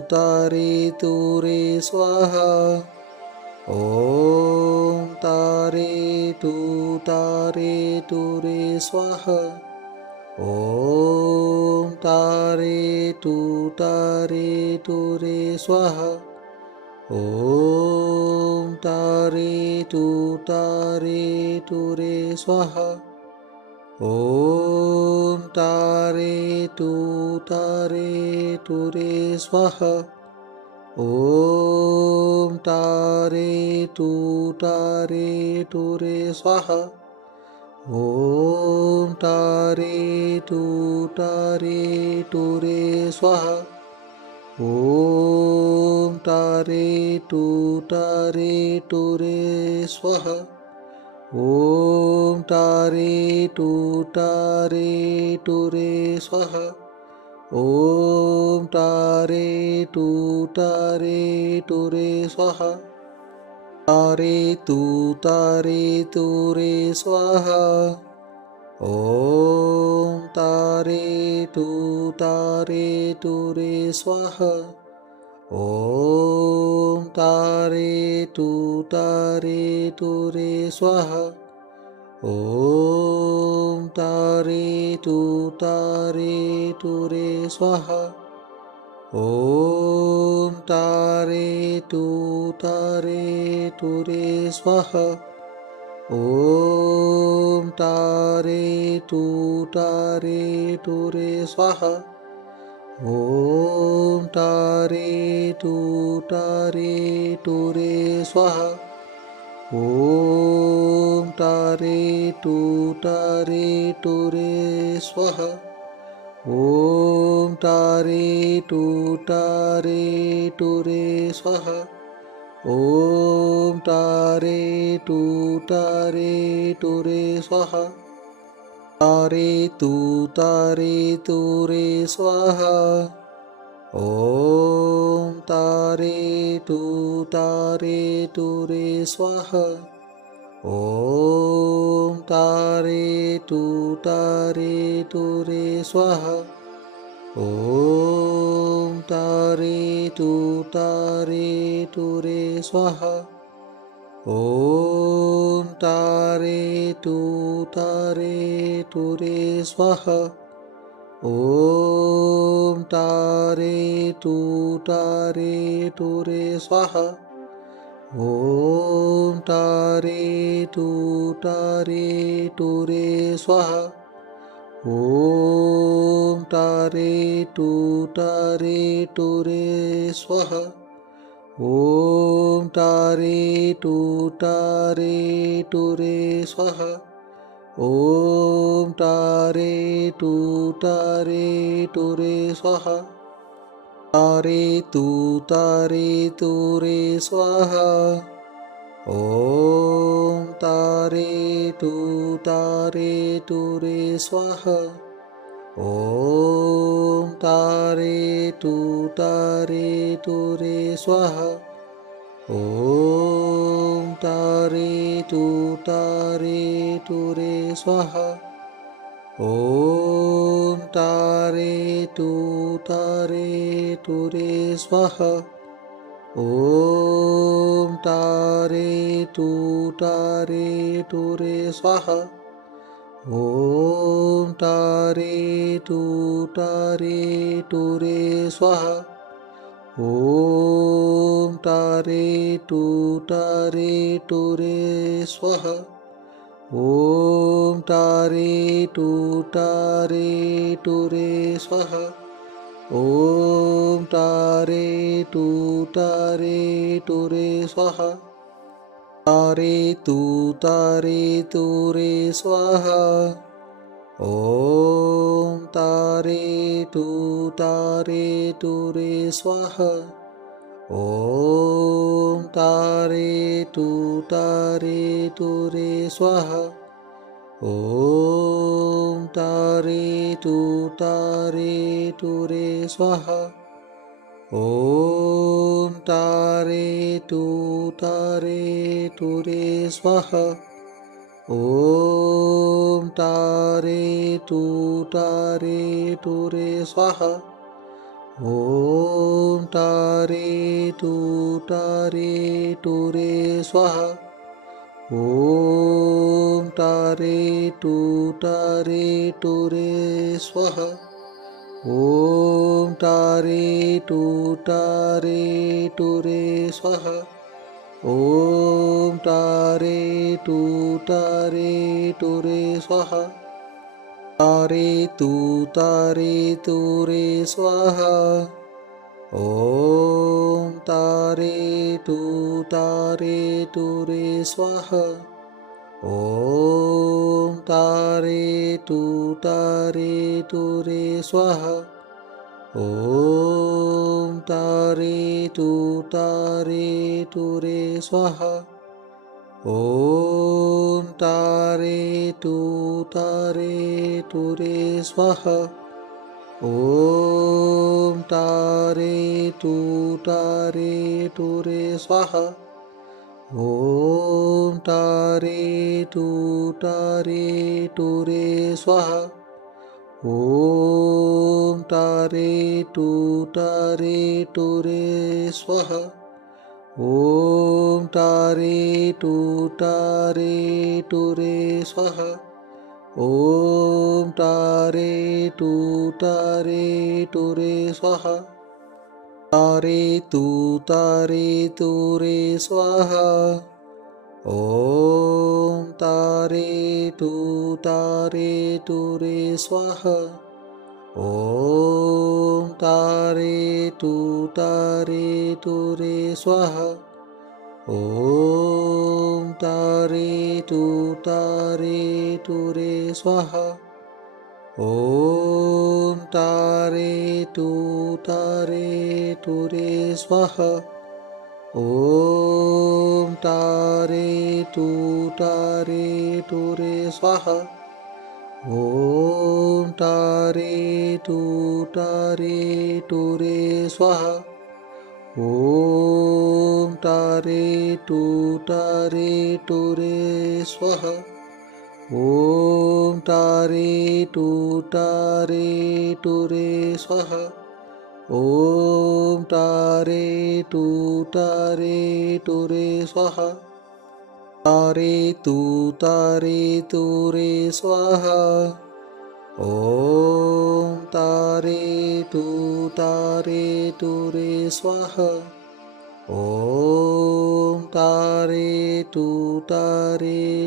तारे तु रे स्वाहा। ॐ तारे तु रे स्वाहा। ॐ तारे तु रे स्वाहा। ॐ तारे तु रे स्वाहा। ॐ तारे तु रे स्वाहा। ॐ तारे तु रे स्वाहा। ॐ तारे तु रे स्वाहा। ॐ तारे तु रे स्वाहा। ॐ तारे तु रे स्वाहा। ॐ तारे तु रे स्वाहा। तारे तु रे स्वाहा। ॐ तारे तु रे स्वाहा। ॐ तारे तु रे स्वाहा। ॐ तारे तु रे स्वाहा। ॐ तारे तु रे स्वाहा। ॐ तारे तु रे स्वाहा। ॐ तारे तु रे स्वाहा। ॐ तारे तु रे स्वाहा। ॐ तारे तु रे स्वाहा। ॐ तारे तु रे स्वाहा। तारे तु रे स्वाहा। ॐ तारे तु रे स्वाहा। ॐ तारे तु रे स्वाहा। ॐ तारे तु रे स्वाहा। ॐ तारे तु रे स्वाहा। ॐ तारे तु रे स्वाहा। ॐ तारे तु रे स्वाहा। ॐ तारे तु रे स्वाहा। ॐ तारे तु रे स्वाहा। ॐ तारे तु रे स्वाहा। तारे तु रे स्वाहा। ॐ तारे तु रे स्वाहा। ॐ तारे तु रे स्वाहा। ॐ तारे तु रे स्वाहा। ॐ तारे तु रे स्वाहा। ॐ तारे तु रे स्वाहा। ॐ तारे तु रे स्वाहा। ॐ तारे तु रे स्वाहा। ॐ तारे तु रे स्वाहा। ॐ तारे तु रे स्वाहा। तारे तु रे स्वाहा। ॐ तारे तु रे स्वाहा। ॐ तारे तु रे स्वाहा। ॐ तारे तु रे स्वाहा। ॐ तारे तु रे स्वाहा। ॐ तारे तु रे स्वाहा। ॐ तारे तु रे स्वाहा ॐ तारे तु रे स्वाहा ॐ तारे तु रे स्वाहा ॐ तारे तु रे स्वाहा तारे तु रे स्वाहा ॐ तारे तु रे स्वाहा ॐ तारे तु रे स्वाहा ॐ तारे तु रे स्वाहा ॐ तारे तु रे स्वाहा ॐ तारे तु रे स्वाहा ॐ तारे तु रे स्वाहा ॐ तारे तु रे स्वाहा ॐ तारे तु रे स्वाहा ॐ तारे तु रे स्वाहा तारे तु रे स्वाहा ॐ तारे तु रे स्वाहा ॐ तारे तु रे स्वाहा ॐ तारे तु रे स्वाहा ॐ तारे तु रे स्वाहा ॐ तारे तु रे स्वाहा ॐ तारे तु रे स्वाहा ॐ तारे तु रे स्वाहा ॐ तारे तु रे स्वाहा ॐ तारे तु रे स्वाहा तारे तु रे स्वाहा ॐ तारे तु रे स्वाहा ॐ तारे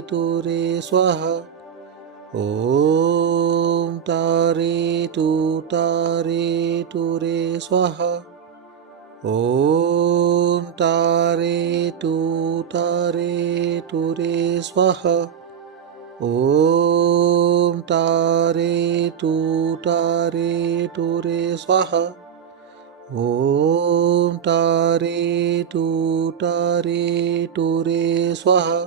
तु रे स्वाहा ॐ तारे तु रे स्वाहा ॐ तारे तु रे स्वाहा ॐ तारे तु रे स्वाहा ॐ तारे तु रे स्वाहा